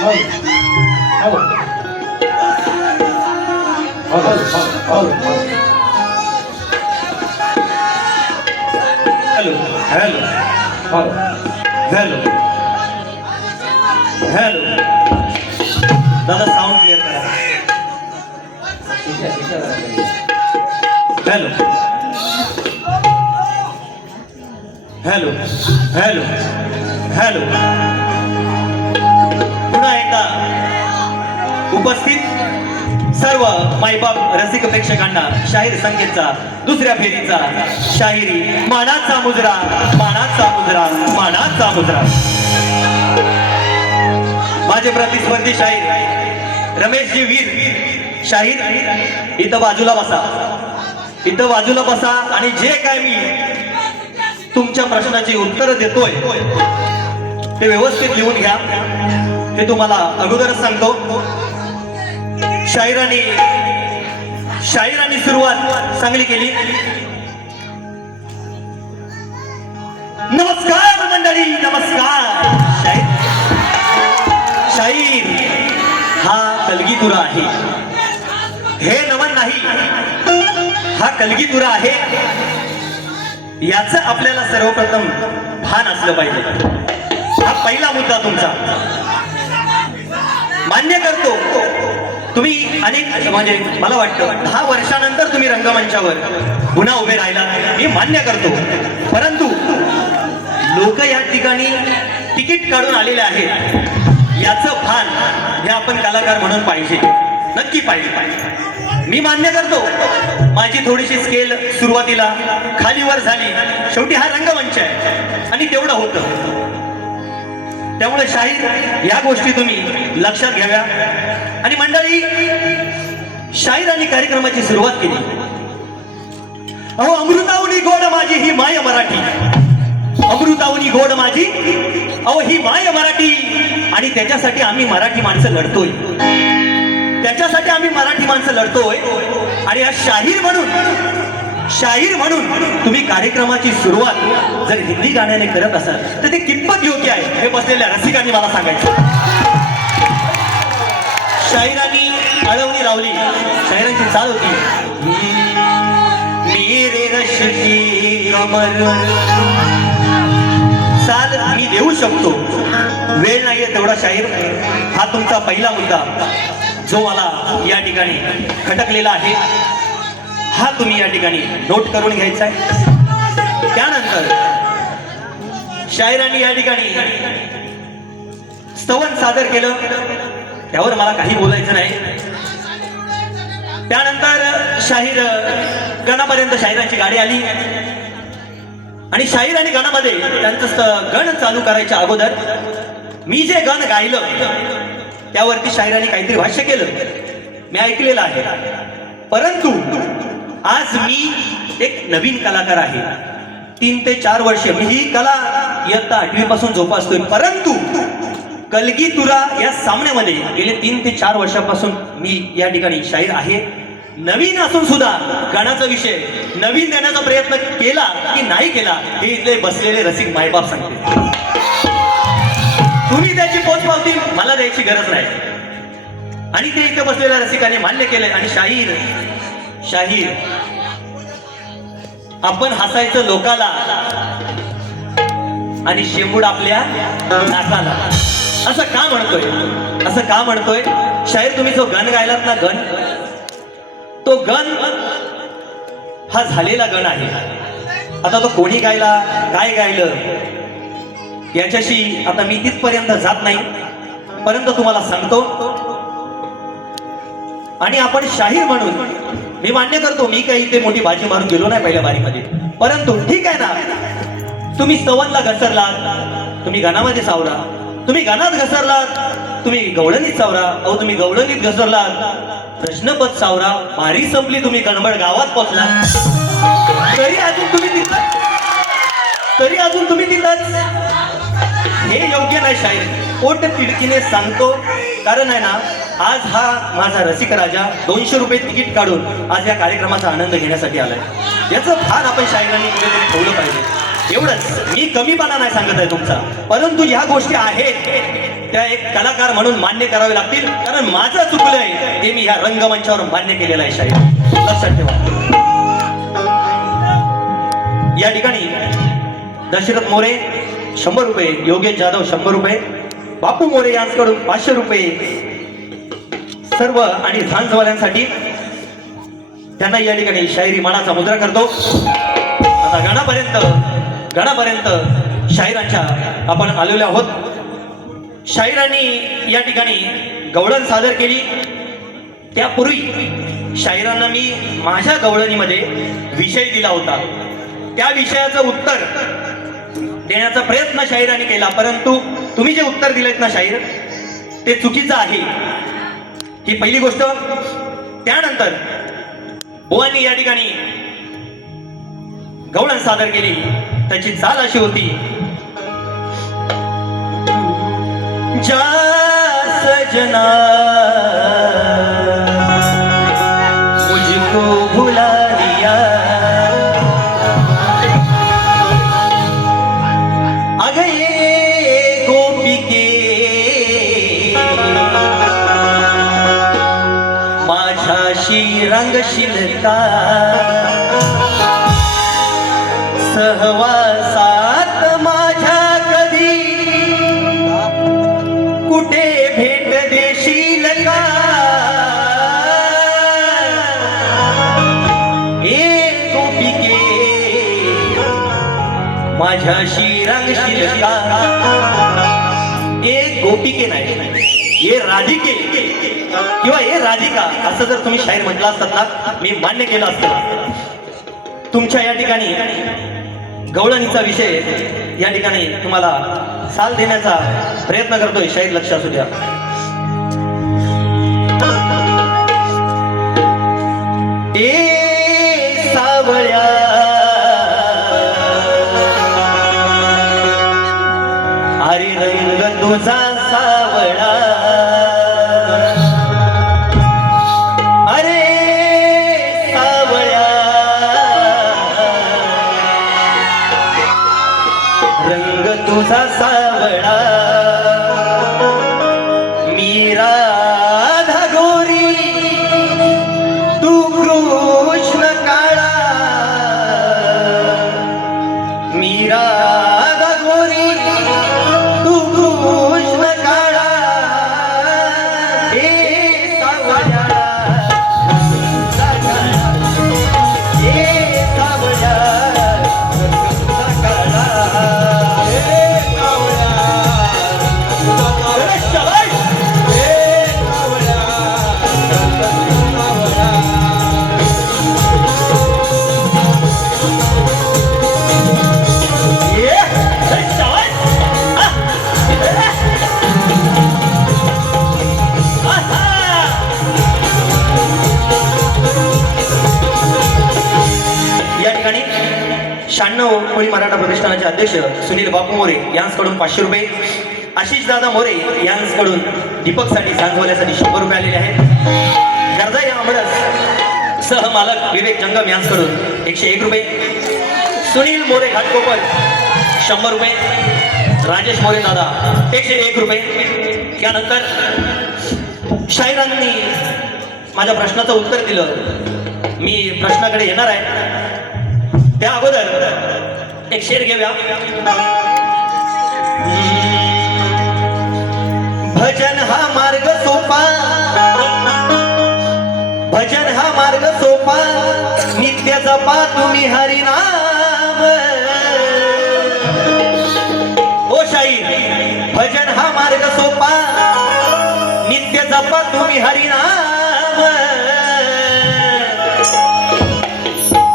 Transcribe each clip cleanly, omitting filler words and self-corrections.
Hello hello hello hello दादा sound clear करा. Hello hello hello hello पुन्हा एकदा उपस्थित सर्व मायबाप रसिक प्रेक्षकांना शाहीर संख्येचा दुसऱ्या फेरीचा शाहिरी मानाचा मुजरा मानाचा मुजरा मानाचा मुजरा. माझे प्रतिस्पर्धी शाहीर रमेशजी वीर शाहीर इथं बाजूला बसा, इथं बाजूला बसा आणि जे काय मी तुमच्या प्रश्नाची उत्तर देतोय ते व्यवस्थित लिहून घ्या. ते तुम्हाला अगोदरच सांगतो. शाहिरांनी सुरुवात चांगली केली. नमस्कार मंडळी, नमस्कार. शाहीर हा कलगीतुरा आहे, हे नमन नाही, हा कलगीतुरा आहे. याचं आपल्याला सर्वप्रथम भान असलं पाहिजे. हा पहिला मुद्दा तुमचा. मान्य करतो तुम्ही अनेक म्हणजे मला वाटतं 10 वर्षानंतर तुम्ही रंगमंचावर पुन्हा उभे राहिला, मी मान्य करतो. परंतु लोक या ठिकाणी तिकीट काढून आलेले आहेत, याचं भान हे आपण कलाकार म्हणून पाहिजे, नक्की पाहिजे. मी मान्य करतो माझी थोडीशी स्केल सुरुवातीला खालीवर झाली, शेवटी हा रंगमंच आहे आणि तेवढं होतं. त्यामुळे शाहीर या गोष्टी तुम्ही लक्षात घ्याव्या. आणि मंडळी, शाहिरांनी कार्यक्रमाची सुरुवात केली. अहो अमृतावनी गोड माझी ही माय मराठी, अमृतावनी गोड माझी अहो ही माय मराठी. आणि त्याच्यासाठी आम्ही मराठी माणसं लढतोय, त्याच्यासाठी आम्ही मराठी माणसं लढतोय. आणि या शाहीर म्हणून तुम्ही कार्यक्रमाची सुरुवात जर हिंदी गाण्याने करत असाल तर ते कितपत योग्य आहे हे बसलेल्या रसिकांनी मला सांगायचं. शाहिरांनी अळवणी लावली, शाहिरांची चाल होती. मेरे रश की कमर, चाल मी देऊ शकतो, वेळ नाहीये तेवढा शाहीर. हा तुमचा पहिला मुद्दा जो मला या ठिकाणी खटकलेला आहे, हा तुम्ही या ठिकाणी नोट करून घ्यायचा आहे. त्यानंतर शाहिरांनी या ठिकाणी स्तवन सादर केलं, त्यावर मला काही बोलायचं नाही. त्यानंतर शाहीर गणापर्यंत शाहिरांची गाडी आली आणि शाहीर आणि गणामध्ये त्यांचं गण चालू करायच्या अगोदर मी जे गण गायलं त्यावरती शाहिरांनी काहीतरी भाष्य केलं, मी ऐकलेलं आहे. परंतु आज मी एक नवीन कलाकार आहे, 3 ते 4 वर्ष मी ही कला इयत्ता 8वी पासून जोपासतोय. परंतु कलगीतुरा या सामन्यामध्ये गेले 3 ते 4 वर्षापासून मी या ठिकाणी शाहीर आहे. नवीन असून सुद्धा गणाचा विषय नवीन देण्याचा प्रयत्न केला की नाही केला हे इथले बसलेले रसिक मायबाप सांगते. तुम्ही त्याची पोचपावती मला द्यायची गरज नाही. आणि ते इथे बसलेल्या रसिकांनी मान्य केले. आणि शाहीर आपण हसायचं लोकाला आणि शेंबूड आपल्या नाकाला, असं का म्हणतोय शाहीर? तुम्ही जो गण गायलात ना, गण तो गण हा झालेला गण आहे. आता तो कोणी गायला, काय गायलं याच्याशी आता मी तिथपर्यंत जात नाही, परंतु तुम्हाला सांगतो. आणि आपण शाहीर म्हणून मी मान्य करतो, मी काही ते मोठी बाजी मारून गेलो नाही पहिल्या बारीमध्ये. परंतु ठीक आहे ना, तुम्ही स्तवनला घसरलात, तुम्ही गणामध्ये सावरा, तुम्ही गणात घसरलात, तुम्ही गवळणीत सावरा. अहो तुम्ही गवळणीत घसरलात, प्रश्नपद सावरा, मारी संपली, तुम्ही गणबड गावात पोहोचला, तरी अजून तुम्ही तिथंच. हे योग्य नाही शाहीर. पोट तिडकीने सांगतो, कारण आहे ना, आज हा माझा रसिक राजा 200 रुपये तिकीट काढून आज या कार्यक्रमाचा आनंद घेण्यासाठी आलाय. याचं भान आपण शाहिरांनी ठेवलं पाहिजे. एवढंच. मी कमीपणा नाही सांगत आहे तुमचा, परंतु ह्या गोष्टी आहेत त्या एक कलाकार म्हणून मान्य करावे लागतील, कारण माझं चुकलंय ते मी ह्या रंगमंचावर मान्य केलेलं आहे. शाहीर लक्षात ठेवा. या ठिकाणी दशरथ मोरे 100 रुपये, योगेश जाधव 100 रुपये, बापू मोरे यांच्याकडून 500 रुपये सर्व आणि झांजवाल्यांसाठी. त्यांना या ठिकाणी शायरी मानाचा मुद्रा करतो. आता गणापर्यंत शाहिरांच्या आपण आलेलो आहोत. शाहिरांनी या ठिकाणी गवळण सादर केली. त्यापूर्वी शाहिरांना मी माझ्या गवळणीमध्ये विषय दिला होता. त्या विषयाचं उत्तर देण्याचा प्रयत्न शाहिरांनी केला, परंतु तुम्ही जे उत्तर दिलेत ना शाहीर, ते चुकीचं आहे. ही पहिली गोष्ट. त्यानंतर बुवांनी या ठिकाणी गवळण सादर केली. त्याची चाल अशी होती, जा सजना मुझको भुला दिया, आ गए गोपिके माझ्याशी रंगशीलता, सहवासात माझ्या कधी कुठे भेट देशील का, ए गोपिके माझ्याशी रंगशील का. ए गोपिके नाही, ये राधिके किंवा हे राधिका असं जर तुम्ही शाहीर म्हटलं असतात ना, मी मान्य केलं असतं. तुमच्या या ठिकाणी गवळणीचा विषय या ठिकाणी तुम्हाला साल देण्याचा प्रयत्न करतोय. शाहीर लक्ष असू द्या. ए सावळ्या हरी रंग तुझा सावळा, अरे सावळ्या रंग तुझा सावळा, मी राधा गोरी तू कृष्ण काळा, मी राधा गोरी तू कृष्ण काळा, हे सावळ्या हे सावळ्या काळा. या ठिकाणी 96 कोळी मराठा प्रतिष्ठानाचे अध्यक्ष सुनील बापू मोरे यांच्याकडून 500 रुपये, आशिष दादा मोरे यांच्याकडून दीपकसाठी झांजवाल्यासाठी 100 रुपये आलेले आहेत. गरजा या आमरस सहमालक विवेक जंगम यांच्याकडून 101 रुपये, सुनील मोरे घाटकोपर 100 रुपये, राजेश मोरे दादा 101 रुपये. त्यानंतर शाहिरांनी माझ्या प्रश्नाचं उत्तर दिलं. मी प्रश्नाकडे येणार आहे, त्या अगोदर एक शेर घेऊया. भजन हा मार्ग सोपा, भजन हा मार्ग सोपा, नित्य जपा तुम्ही हरिनाम. ओ शाहीर, भजन हा मार्ग सोपा, नित्य जपा तुम्ही हरिनाम.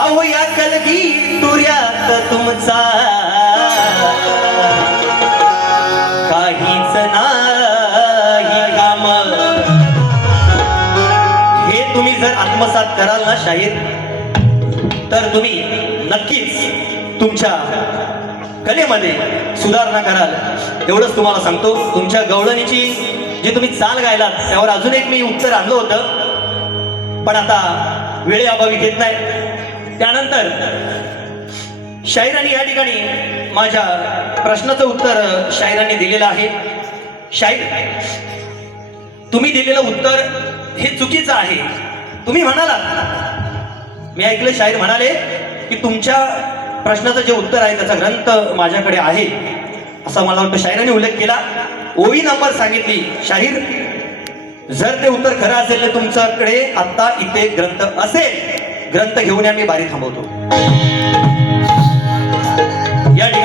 अहो या कलगी तुर्यात तुमचा काहीच नाही काम. हे तुम्ही जर आत्मसात कराल ना शाहीर, तर तुम्ही नक्कीच तुमच्या कलेमध्ये सुधारणा कराल. एवढंच तुम्हाला सांगतो. तुमच्या गवळणीची जी तुम्ही चाल गायलात त्यावर अजून एक मी उत्तर आणलं होतं, पण आता वेळेअभावी घेत नाही. त्यानंतर शाहिरांनी या ठिकाणी माझ्या प्रश्नाचं उत्तर शाहिरांनी दिलेलं आहे. शाहीर, तुम्ही दिलेलं उत्तर हे चुकीचं आहे. तुम्ही म्हणालात, मी ऐकलं शाहीर म्हणाले की तुमच्या प्रश्नाचं जे उत्तर आहे त्याचा ग्रंथ माझ्याकडे आहे, असा मला वाटतं शाहिरांनी उल्लेख केला. ओळी नंबर सांगितली. शाहीर, जर ते उत्तर खरं असेल तर तुमच्याकडे आता इथे ग्रंथ असेल. ग्रंथ घेऊन आम्ही बारी थांबवतो. या ठिकाणी